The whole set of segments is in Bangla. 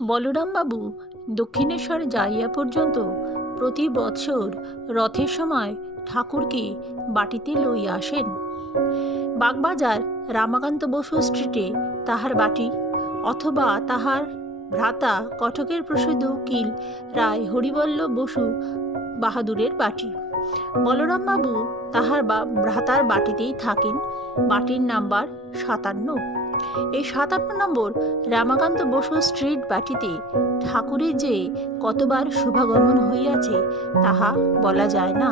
বলরামবাবু দক্ষিণেশ্বর যাইয়া পর্যন্ত প্রতি বৎসর রথের সময় ঠাকুরকে বাটিতে লইয়া আসেন। বাগবাজার রামাকান্ত বসু স্ট্রিটে তাহার বাটি, অথবা তাহার ভ্রাতা কটকের প্রসিদ্ধ উকিল রায় হরিবল্লভ বসু বাহাদুরের বাটি। বলরামবাবু তাহার ভ্রাতার বাটিতেই থাকেন। বাটির নাম্বার 57। এই 57 নম্বর রামাকান্ত বসু স্ট্রিট বাটিতে ঠাকুরের যে কতবার শুভাগমন হইয়াছে তাহা বলা যায় না।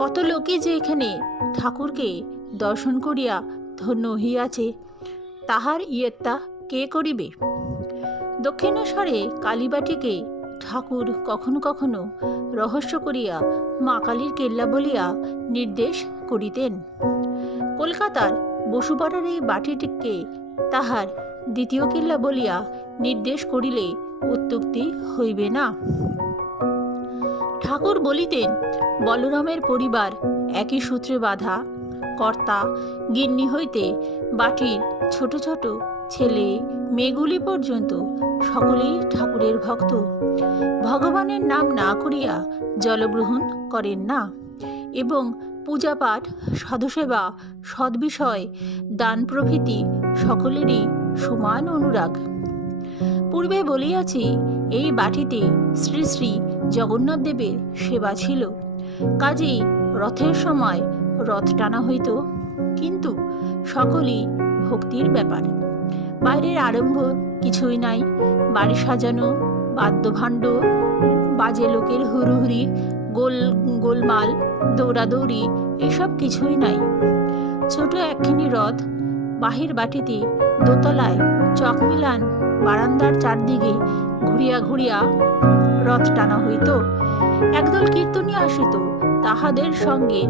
কত লোকে যে এখানে ঠাকুরকে দর্শন করিয়া ধন্য হইয়াছে তাহার ইয়ত্তা কে করিবে? দক্ষিণেশ্বরে কালীবাটিকে ঠাকুর কখনো কখনো রহস্য করিয়া মা কালীর কেল্লা বলিয়া নির্দেশ করিতেন। কলকাতার বসুপাড়ার এই বাটিটিকে তাহার দ্বিতীয় কেল্লা বলিয়া নির্দেশ করিলে অত্যুক্তি হইবে না। ঠাকুর বলিতেন, বলরামের পরিবার একই সূত্রে বাঁধা। কর্তা গিন্নি হইতে বাটির ছোট ছোট ছেলে মেয়েগুলি পর্যন্ত সকলেই ঠাকুরের ভক্ত। ভগবানের নাম না করিয়া জলগ্রহণ করেন না এবং পূজাপাঠ, সাধুসেবা, সদ্বিষয়, দান প্রভৃতি সকলেরই সমান অনুরাগ। পূর্বে বলিয়াছি, এই বাটিতে শ্রী শ্রী জগন্নাথ দেবের সেবা ছিল। কাজেই রথের সময় রথ টানা হইত, কিন্তু সকলই ভক্তির ব্যাপার। বাইরের আড়ম্বর কিছুই নাই। বাড়ি সাজানো, বাদ্যভাণ্ড, বাজে লোকের হুড়ুহুড়ি, গোলমাল, দৌড়াদৌড়ি এসব কিছুই নাই। ছোট একখানি রথ বাহির বাটিতে দোতলায় চক মিলান বারান্দার চারদিকে ঘুরিয়া ঘুরিয়া রথ টানা হইত। একদল কীর্তনী আসিত, তাহাদের সঙ্গে